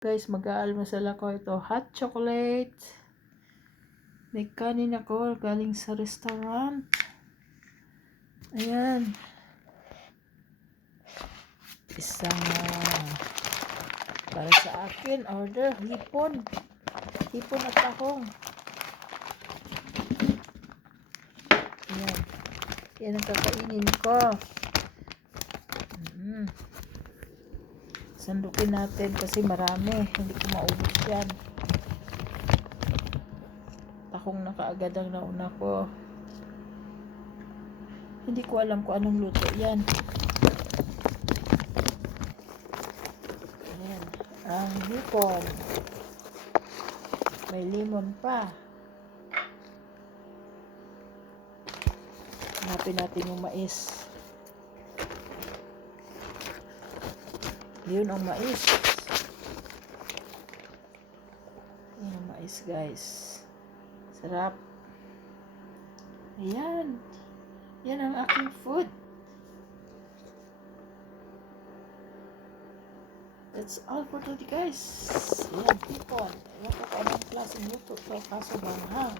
Guys, mag-aalmusal ako. Ito, hot chocolate. May kanin ako galing sa restaurant. Ayan. Isang para sa akin, order, hipon. Hipon at tahong. Ayan. Yan ang kakainin ko. Sandukin natin kasi marami. Hindi ko maubos yan. Tahong na kaagad ang nauna ko. Hindi ko alam kung anong luto yan. Ayan. Ang hipon. May lemon pa. Hanapin natin yung mais. Yun ang mais. Yun ang mais, guys. Sarap. Ayan. Yan ang aking food. That's all for today, guys. Ayan, hipon. Ewan ko kung anong klaseng luto to. Kaso banghang.